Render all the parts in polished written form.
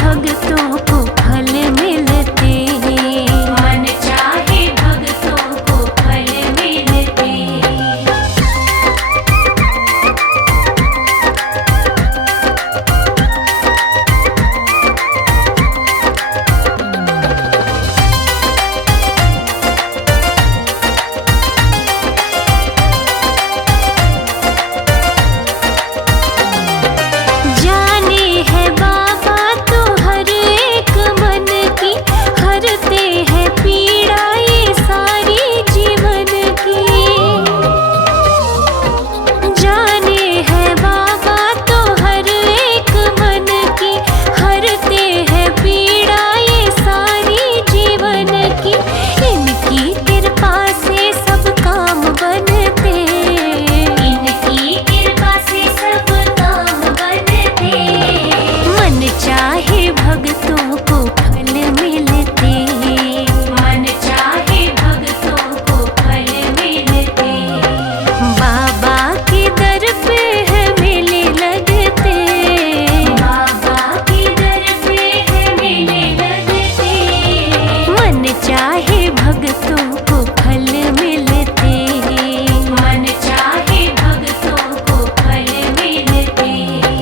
भक्तों को फल मिलते हैं। मन चाहे भक्तों को फल मिलते हैं। जाने है बाबा तो हर एक मन की, हरते हैं पीड़ा ये सारी जीवन की। जाने है बाबा तो हर एक मन की, हरते हैं पीड़ा ये सारी जीवन की। इनकी कृपा से सब काम बनते, इनकी कृपा से सब काम बनते। मन चाहे भक्तों को फल मिलते हैं। मन चाहे भक्तों को फल मिलते हैं। बाबा के दर पे है मेले लगते, बाबा के दर पे है मेले लगते। मन चाहे भक्तों को फल मिलते हैं। मन चाहे भक्तों को फल मिलते हैं।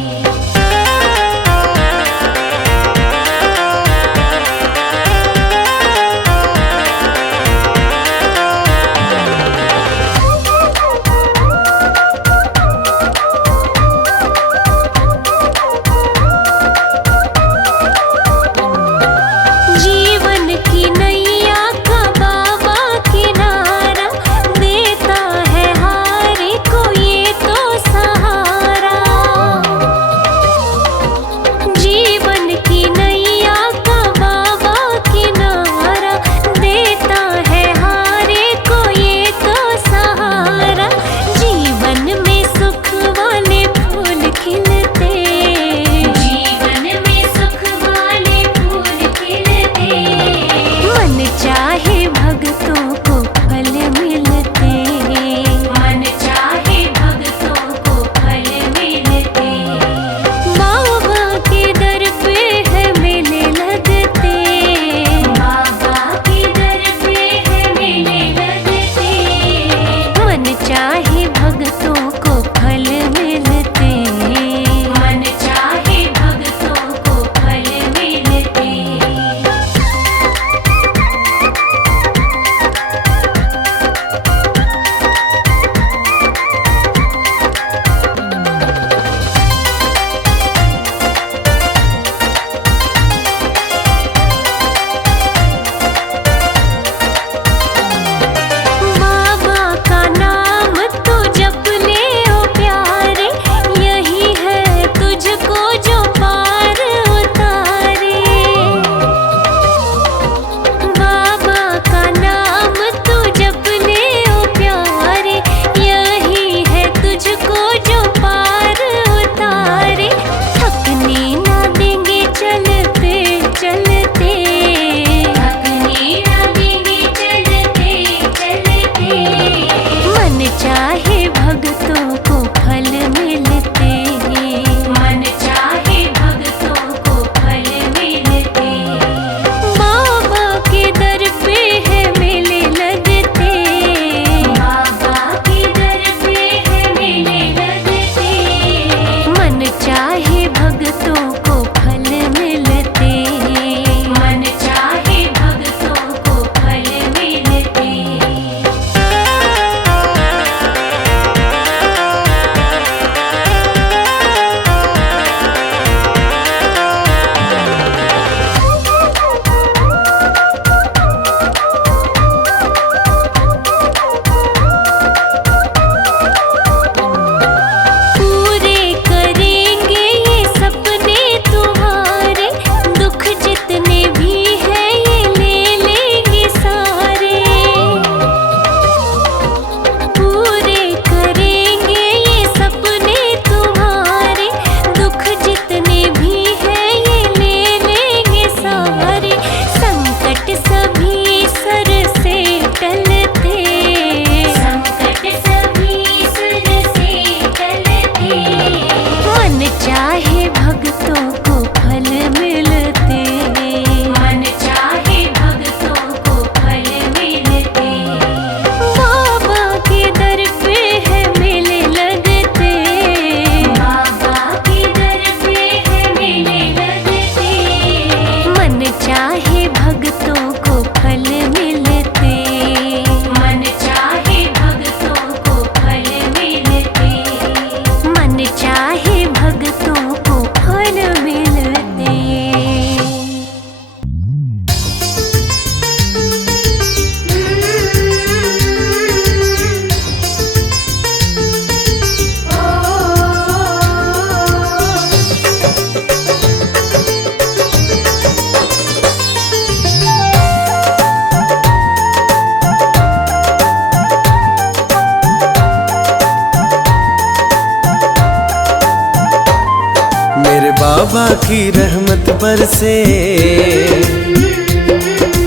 बाबा की रहमत बरसे,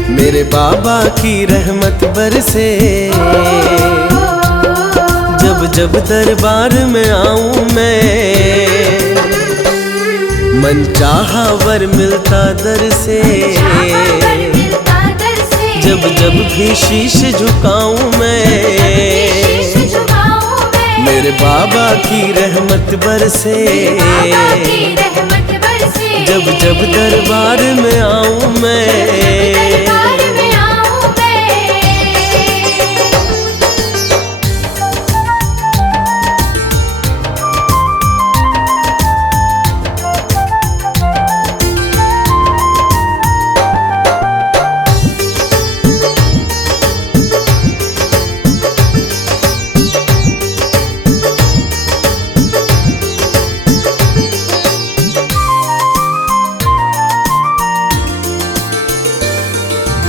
मेरे बाबा की रहमत बरसे। जब जब दरबार में आऊं मैं, मन चाहा वर मिलता दर से। जब जब भी शीश झुकाऊं मैं, मेरे बाबा की रहमत बरसे। जब जब दरबार में आऊं मैं,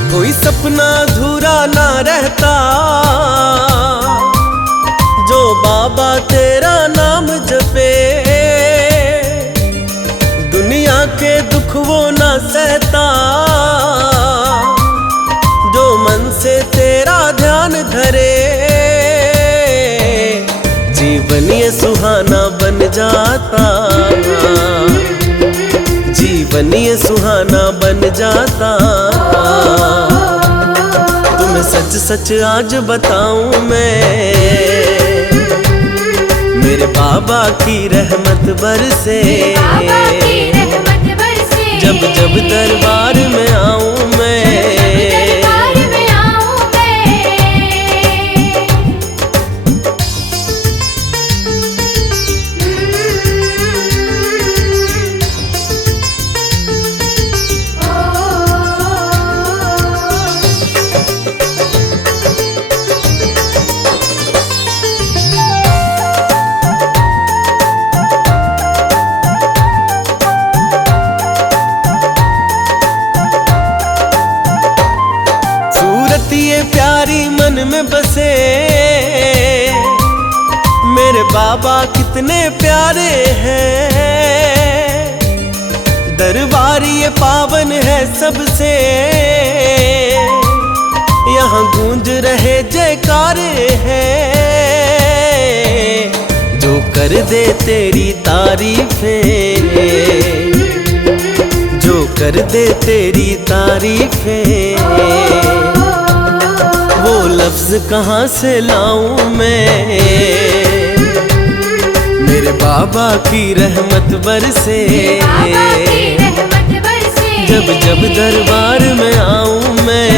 कोई सपना अधूरा ना रहता, जो बाबा तेरा नाम जपे। दुनिया के दुख वो ना सहता, जो मन से तेरा ध्यान धरे। जीवन ये सुहाना बन जाता, जीवन ये सुहाना बन जाता। तुम्हें सच सच आज बताऊं मैं, मेरे बाबा की रहमत बरसे। जब जब दरबार में आऊं मैं, ये प्यारी मन में बसे। मेरे बाबा कितने प्यारे हैं, दरबार ये पावन है सबसे। यहाँ गूंज रहे जयकारे हैं, जो कर दे तेरी तारीफें, जो कर दे तेरी तारीफें। वो लफ्ज कहाँ से लाऊं मैं, मेरे बाबा की रहमत बरसे। जब जब दरबार में आऊं मैं,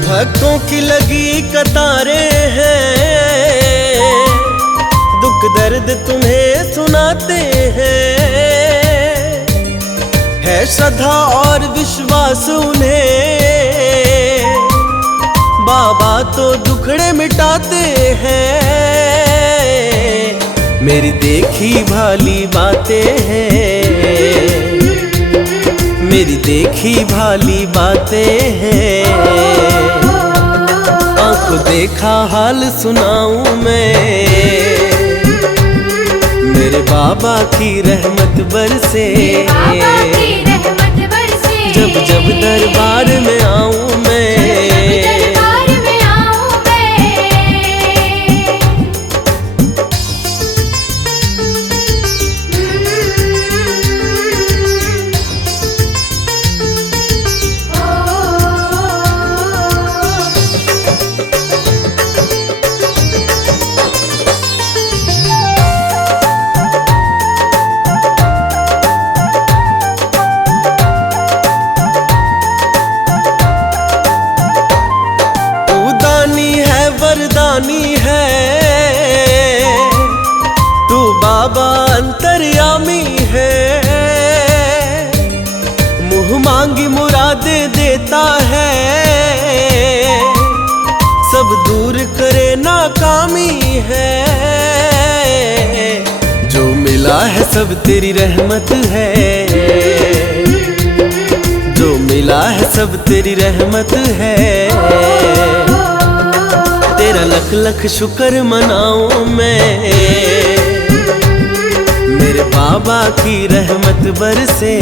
भक्तों की लगी कतारें हैं, दुख दर्द तुम्हें सुनाते हैं। है श्रद्धा और विश्वास उन्हें, बाबा तो दुखड़े मिटाते हैं। मेरी देखी भाली बातें हैं, मेरी देखी भाली बातें हैं। आँख देखा हाल सुनाऊं मैं, मेरे बाबा की रहमत बरसे। जब जब दरबार में आऊं मैं, मांगी मुरादें देता है, सब दूर करे नाकामी है। जो मिला है सब तेरी रहमत है, जो मिला है सब तेरी रहमत है। तेरा लख लख शुक्र मनाऊं मैं, मेरे बाबा की रहमत बरसे।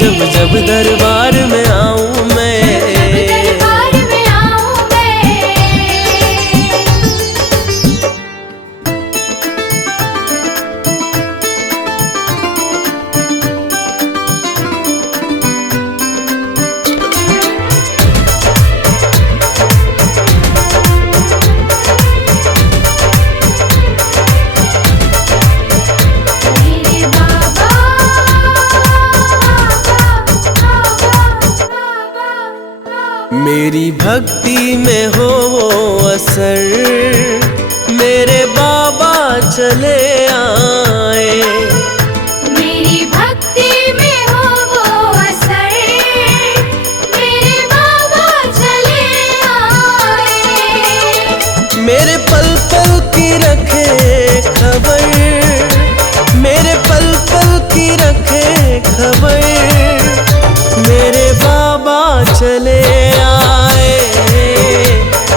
जब जब दरबार में आऊं मैं, मेरी भक्ति में हो वो असर, मेरे बाबा चले आए। मेरी भक्ति में हो वो असर, मेरे बाबा चले आए। मेरे पल पल की रखे खबर, मेरे पल पल की रखे खबर, मेरे बाबा चले आए।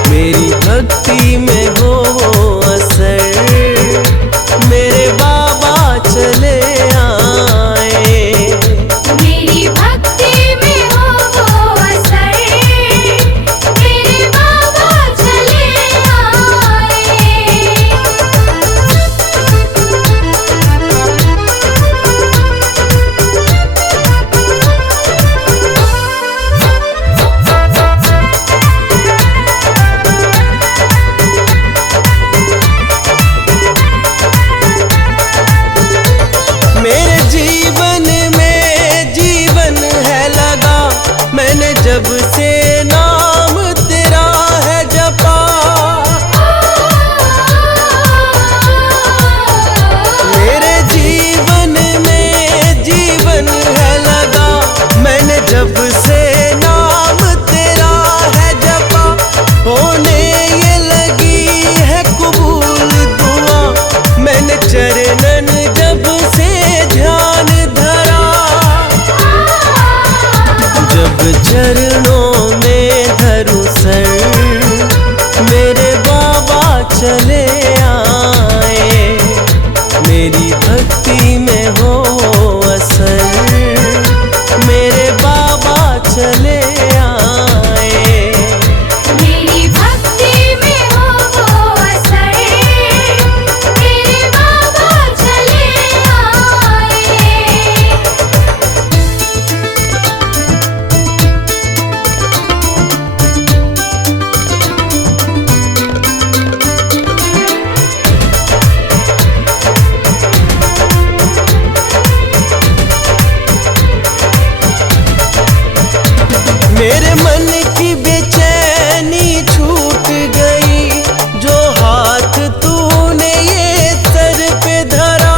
मेरी भक्ति में हो वो असर, मेरे बाबा चले आए। मेरी भक्ति में हो वो असर, मेरे बाबा चले जब से नाम तेरा है जपा, मेरे जीवन में जीवन है लगा। मैंने जब से नाम तेरा है जपा, होने ये लगी है कबूल दुआ। मैंने चरणन जब से ध्यान धरा, जब चरणों में धरूं सर, मेरे बाबा चले आए। मेरी भक्ति में हो असर, मेरे बाबा चले आए। मेरी भक्ति में हो वो असर, मेरे बाबा चले आए। मेरे मन की बेचैनी छूट गई, जो हाथ तूने ये सर पे धरा।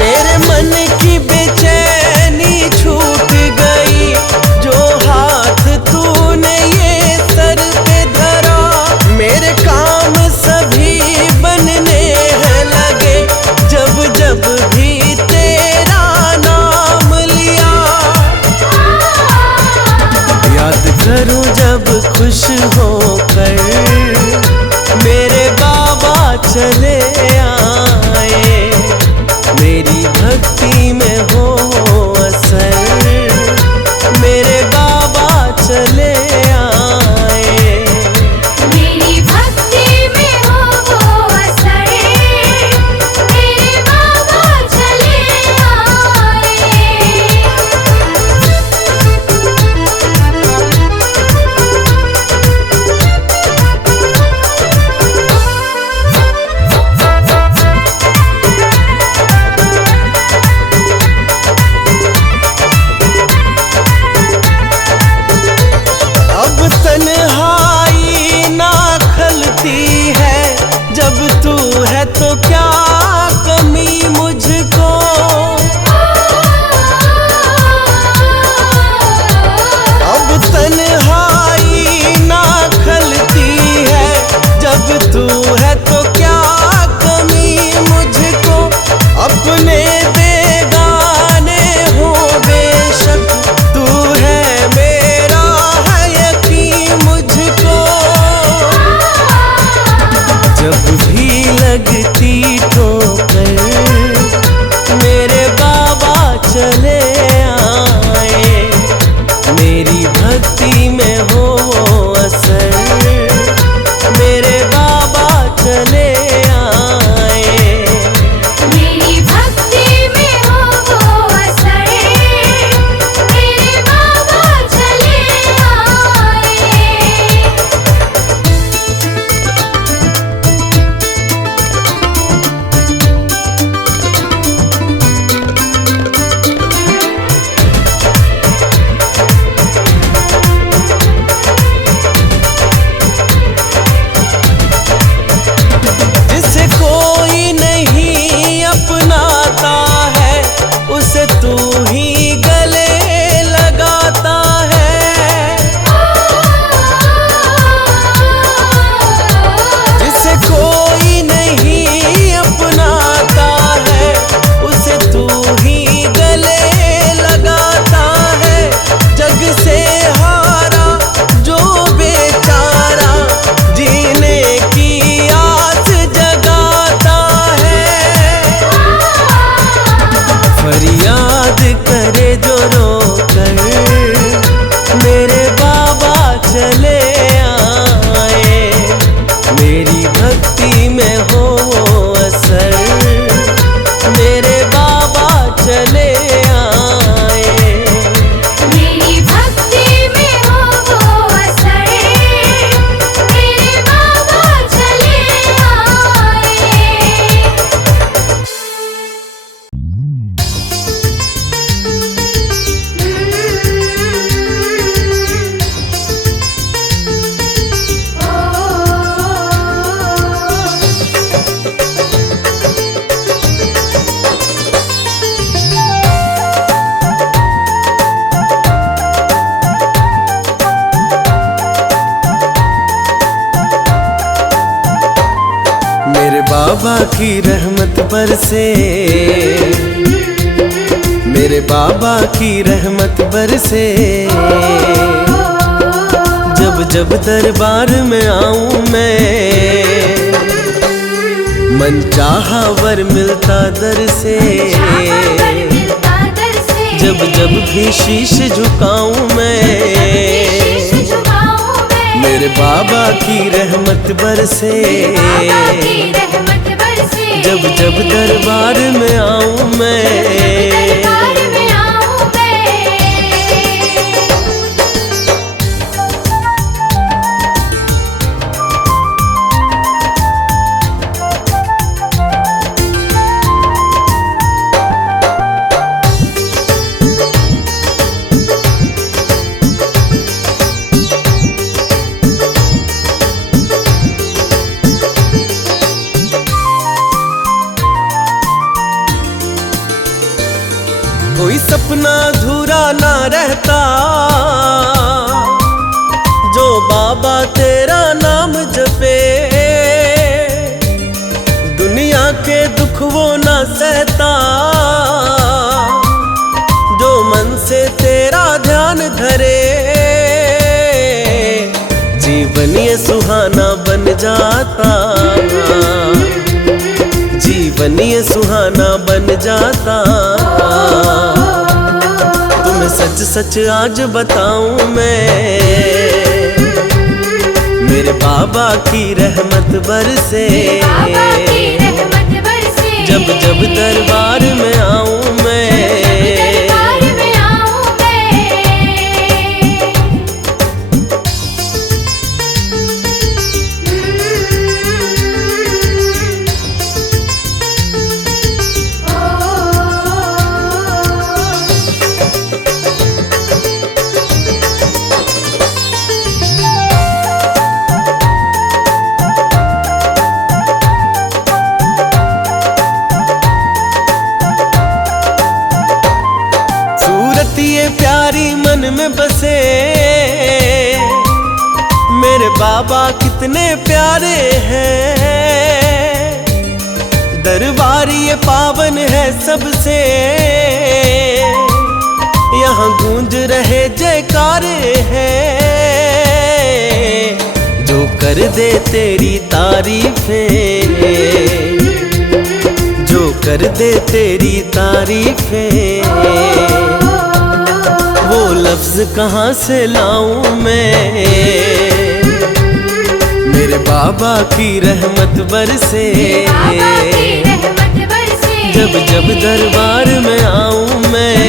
मेरे मन की बेचैनी छूट गई, जो हाथ तूने ये सर पे धरा। मेरे काम सभी बनने हैं लगे, जब जब भी तेरा नाम लिया। याद करूं जब खुश होकर, मेरे बाबा चले आए। मेरी भक्ति में हो असर, मेरे बाबा चले आए। मेरी भक्ति में हो वो असर, मेरे बाबा चले आए। तन्हाई ना खलती है, जब तू है तो क्या बाबा की रहमत बरसे, मेरे बाबा की रहमत बरसे। जब जब दरबार में आऊं मैं, मन चाहा वर मिलता दर से। जब जब भी शीश झुकाऊं मैं, मेरे बाबा की रहमत बरसे। जब जब दरबार में आऊं मैं, कोई सपना अधूरा ना रहता, जो बाबा तेरा नाम जपे। दुनिया के दुख वो ना सहता, जो मन से तेरा ध्यान धरे। जीवन ये सुहाना बन जाता, जीवन ये सुहाना बन जाता। तुम्हें सच सच आज बताऊं मैं, मेरे बाबा की रहमत बरसे। जब जब दरबार में आऊं मैं, ये प्यारी मन में बसे। मेरे बाबा कितने प्यारे हैं, दरबार ये पावन है सबसे। यहाँ गूंज रहे जयकारे हैं, जो कर दे तेरी तारीफें, जो कर दे तेरी तारीफें। वो लफ्ज कहाँ से लाऊं मैं, मेरे बाबा की रहमत बरसे। जब जब दरबार में आऊं मैं,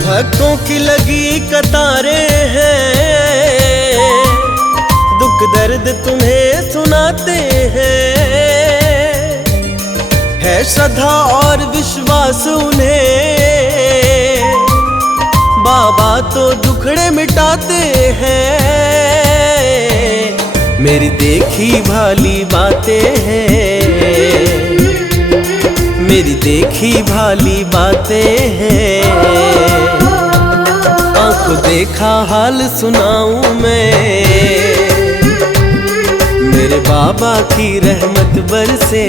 भक्तों की लगी कतारें हैं, दुख दर्द तुम्हें सुनाते हैं। है श्रद्धा और विश्वास उन्हें, बाबा तो दुखड़े मिटाते हैं। मेरी देखी भाली बातें हैं, मेरी देखी भाली बातें हैं। आंखों देखा हाल सुनाऊं मैं, मेरे बाबा की रहमत बरसे।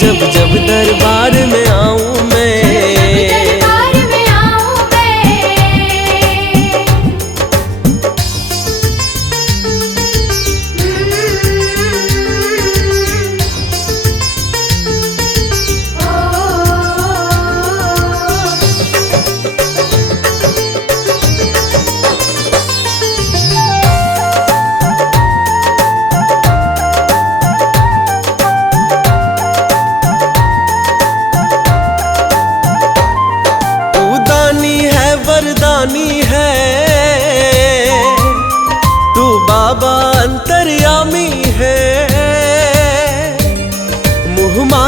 जब जब दरबार में आऊं मैं,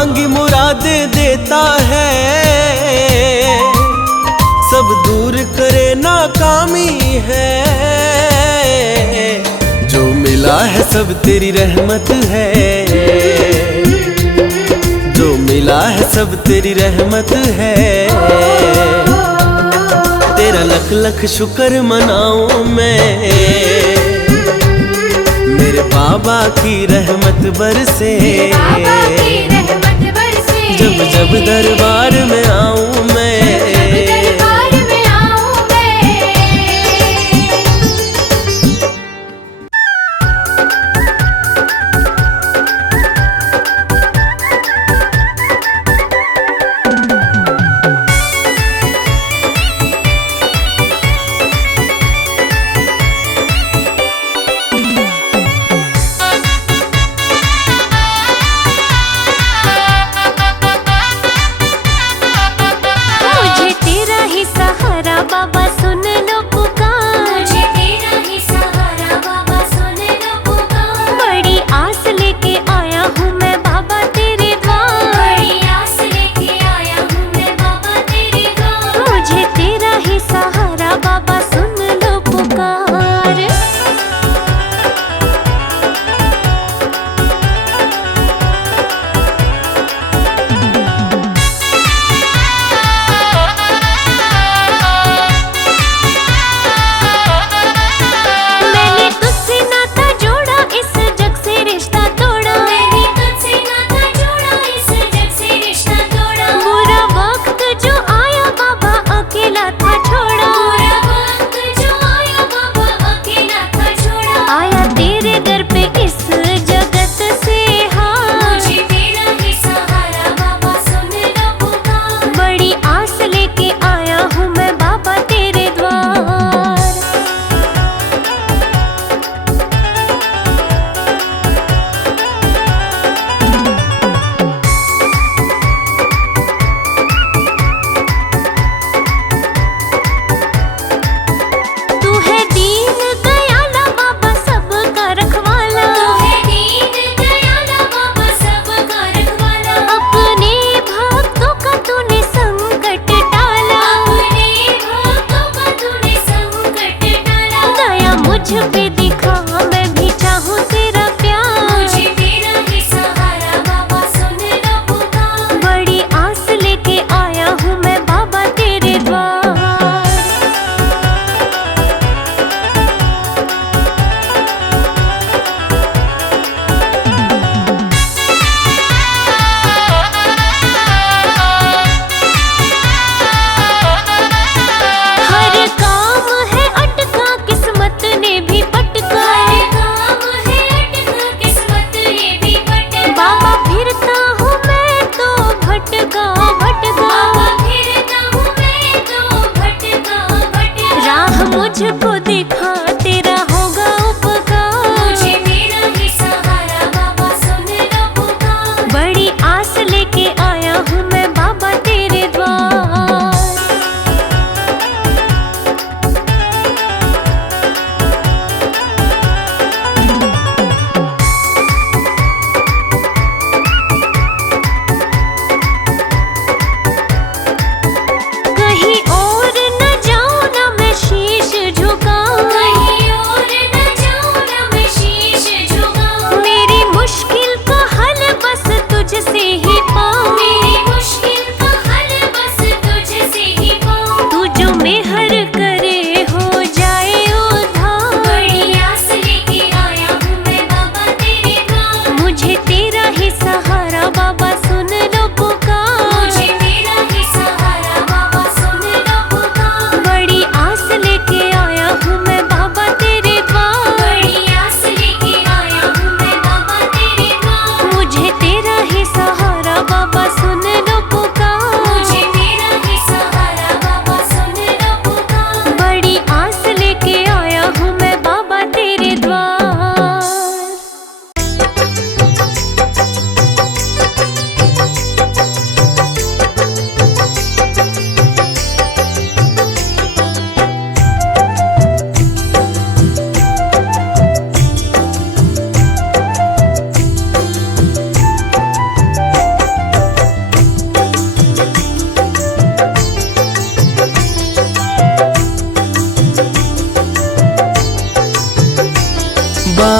मांगी मुरादें देता है, सब दूर करे नाकामी है। जो मिला है सब तेरी रहमत है, जो मिला है सब तेरी रहमत है। तेरा लख लख शुक्र मनाऊं मैं, मेरे बाबा की रहमत बरसे। जब जब दरबार में आऊं मैं,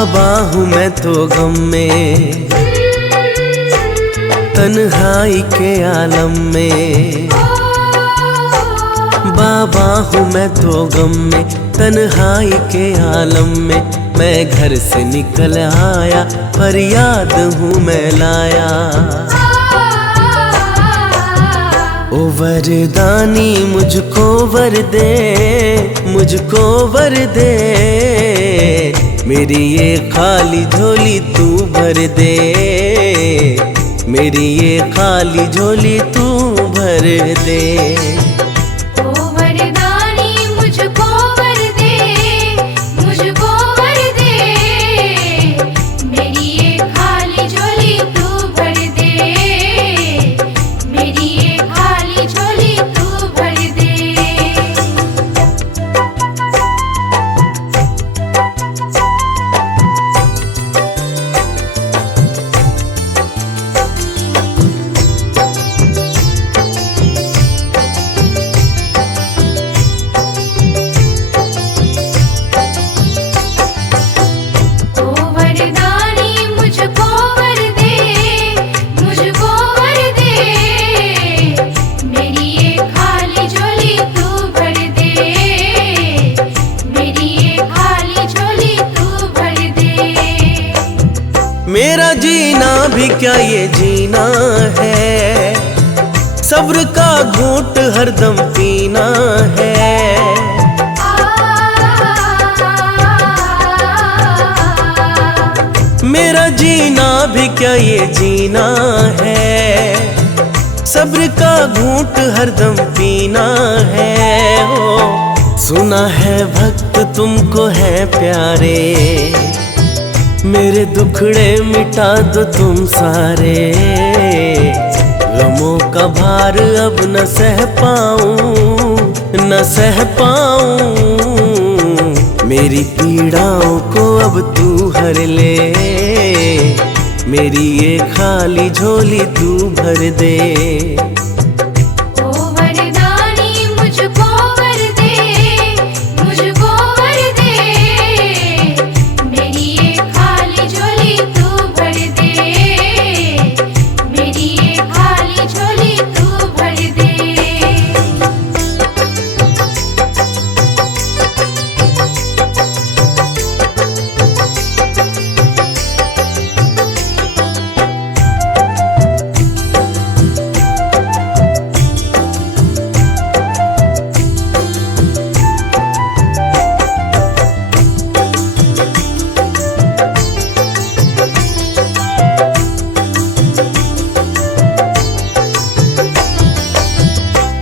बाबा हूँ मैं तो गम में, तन्हाई के आलम में। बाबा हूँ मैं तो गम में, तन्हाई के आलम में। मैं घर से निकल आया, फरियाद हूँ मैं लाया। ओ वरदानी मुझको वर दे, मुझको वर दे। मेरी ये खाली झोली तू भर दे, मेरी ये खाली झोली तू भर दे। ओ वरदानी मुझको वर दे, मुझको वर दे। मेरी ये खाली झोली तू भर दे, मेरी ये खाली झोली तू भर दे। मेरा जीना भी क्या ये जीना है, सब्र का घूंट हरदम पीना है। मेरा जीना भी क्या ये जीना है, सब्र का घूंट हरदम पीना है। ओ सुना है भक्त तुमको है प्यारे, मेरे दुखड़े मिटा दो तुम सारे। गमों का भार अब न सह पाऊं, न सह पाऊं। मेरी पीड़ाओं को अब तू हर ले, मेरी ये खाली झोली तू भर दे।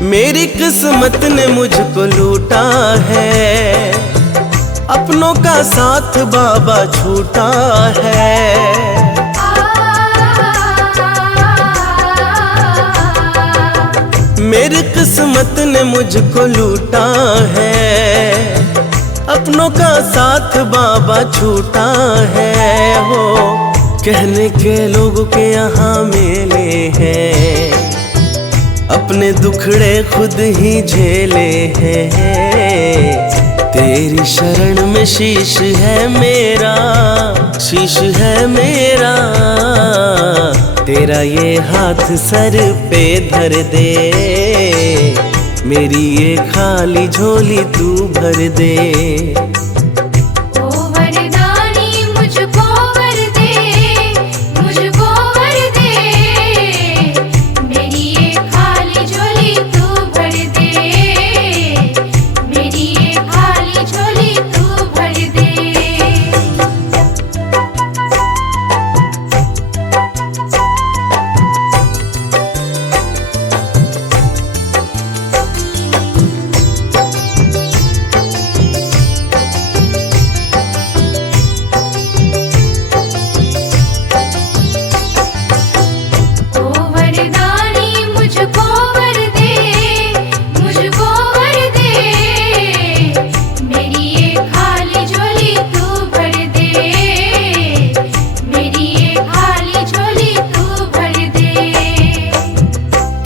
मेरी किस्मत ने मुझको लूटा है, अपनों का साथ बाबा छूटा है। मेरी किस्मत ने मुझको लूटा है, अपनों का साथ बाबा छूटा है। हो कहने के लोगों के यहाँ मेले हैं, अपने दुखड़े खुद ही झेले हैं। तेरी शरण में शीश है मेरा, शीश है मेरा। तेरा ये हाथ सर पे धर दे, मेरी ये खाली झोली तू भर दे।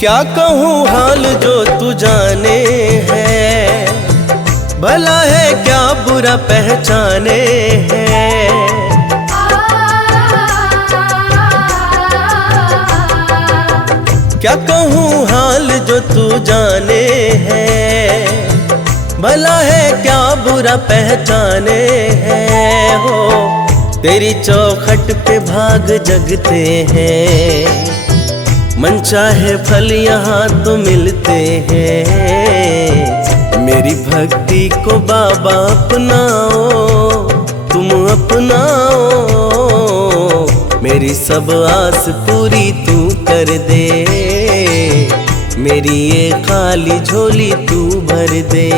क्या कहूँ हाल जो तू जाने है, भला है क्या बुरा पहचाने है। क्या कहूँ हाल जो तू जाने है, भला है क्या बुरा पहचाने हैं हो। तेरी चौखट पे भाग जगते हैं, मन चाहे फल यहाँ तो मिलते हैं। मेरी भक्ति को बाबा अपनाओ, तुम अपनाओ, मेरी सब आस पूरी तू कर दे, मेरी ये खाली झोली तू भर दे।